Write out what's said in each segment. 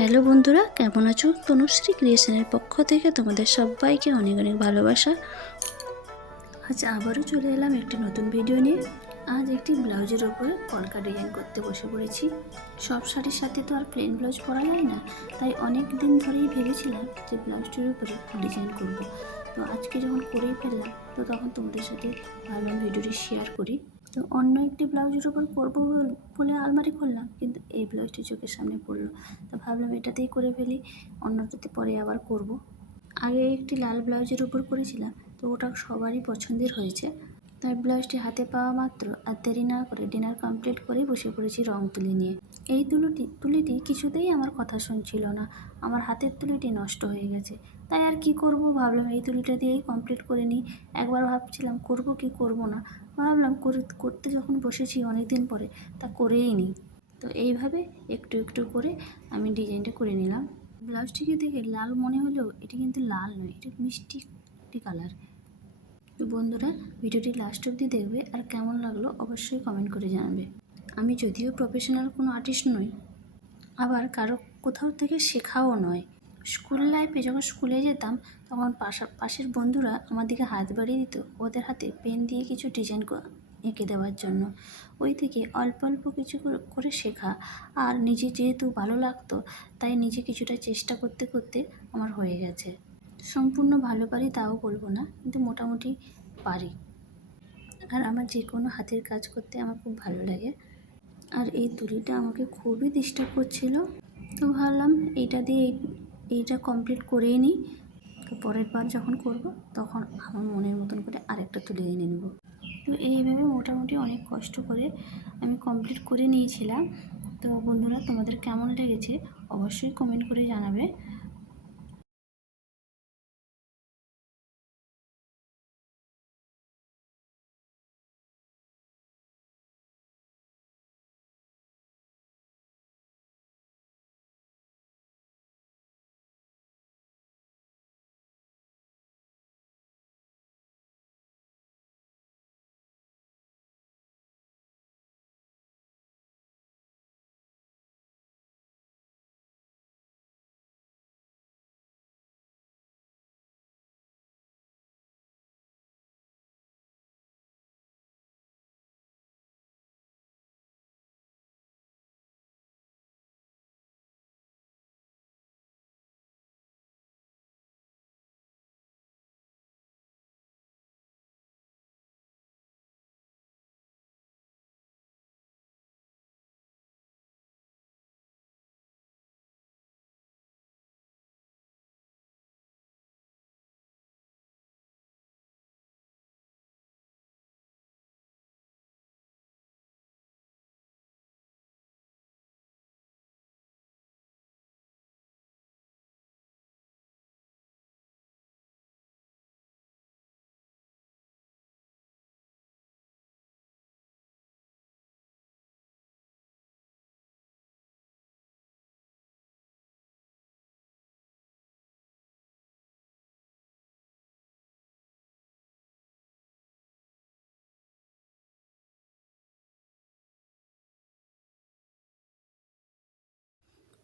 Hello বন্ধুরা, কেমন আছো? তনুশ্রী ক্রিয়েশনের পক্ষ থেকে তোমাদের সবাইকে অনেক অনেক ভালোবাসা। আজ আবারও চলে এলাম একটি নতুন ভিডিও নিয়ে। আজ একটি ব্লাউজের ওপরে কলকা ডিজাইন করতে বসে পড়েছি। সব শাড়ির সাথে তো আর প্লেন ব্লাউজ পরা যায় না, তাই অনেক দিন ধরেই ভেবেছিলাম যে ব্লাউজটির উপরে ডিজাইন করব। তো আজকে যখন করেই ফেললাম, তো তখন তোমাদের সাথে ভাবলাম ভিডিওটি শেয়ার করি। তো অন্য একটি ব্লাউজের ওপর করবো বলে আলমারি খুললাম, কিন্তু এই ব্লাউজটি চোখের সামনে পড়লো। তো ভাবলাম এটাতেই করে ফেলি, অন্যটাতে পরে আবার করব। আগে একটি লাল ব্লাউজের উপর করেছিলাম, তো ওটা সবারই পছন্দের হয়েছে। তাই ব্লাউজটি হাতে পাওয়া মাত্র আর দেরি না করে ডিনার কমপ্লিট করেই বসে পড়েছি রং তুলি নিয়ে। এই তুলিটি কিছুতেই আমার কথা শুনছিল না, আমার হাতের তুলিটি নষ্ট হয়ে গেছে। তাই আর কি করব, ভাবলাম এই তুলিটা দিয়েই কমপ্লিট করে নিই। একবার ভাবছিলাম করব কি করব না, ভাবলাম করতে যখন বসেছি অনেক দিন পরে, তা করেই নিই। তো এইভাবে একটু একটু করে আমি ডিজাইনটা করে নিলাম। ব্লাউজটিকে দেখে লাল মনে হলেও এটি কিন্তু লাল নয়, এটা মিষ্টি একটি কালার। তো বন্ধুরা, ভিডিওটি লাস্ট অবধি দেখবে, আর কেমন লাগলো অবশ্যই কমেন্ট করে জানাবে। আমি যদিও প্রফেশনাল কোনো আর্টিস্ট নই, আবার কারো কোথাও থেকে শেখাও নয়। স্কুল লাইফে যখন স্কুলে যেতাম, তখন পাশের বন্ধুরা আমার দিকে হাত বাড়িয়ে দিত ওদের হাতে পেন দিয়ে কিছু ডিজাইন এঁকে দেওয়ার জন্য। ওই থেকে অল্প অল্প কিছু করে শেখা, আর নিজে যেহেতু ভালো লাগতো, তাই নিজে কিছুটা চেষ্টা করতে করতে আমার হয়ে গেছে। সম্পূর্ণ ভালো পারি তাও বলবো না, কিন্তু মোটামুটি পারি। আর আমার যে কোনো হাতের কাজ করতে আমার খুব ভালো লাগে। আর এই তুলিটা আমাকে খুবই ডিস্টার্ব করছিল, তো ভাবলাম এইটা কমপ্লিট করেই নিই। তো পরের বার যখন করব, তখন আমার মনের মতন করে আরেকটা তুলি এনে নেব। তো এইভাবে মোটামুটি অনেক কষ্ট করে আমি কমপ্লিট করে নিয়েছিলাম। তো বন্ধুরা, তোমাদের কেমন লেগেছে অবশ্যই কমেন্ট করে জানাবে।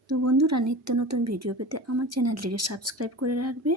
তো বন্ধুরা, নিত্য নতুন ভিডিও পেতে আমার চ্যানেলটিকে সাবস্ক্রাইব করে রাখবে।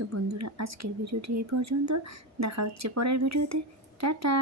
তো বন্ধুরা, আজকের ভিডিওটি এই পর্যন্ত। দেখা হচ্ছে পরের ভিডিওতে। টাটা।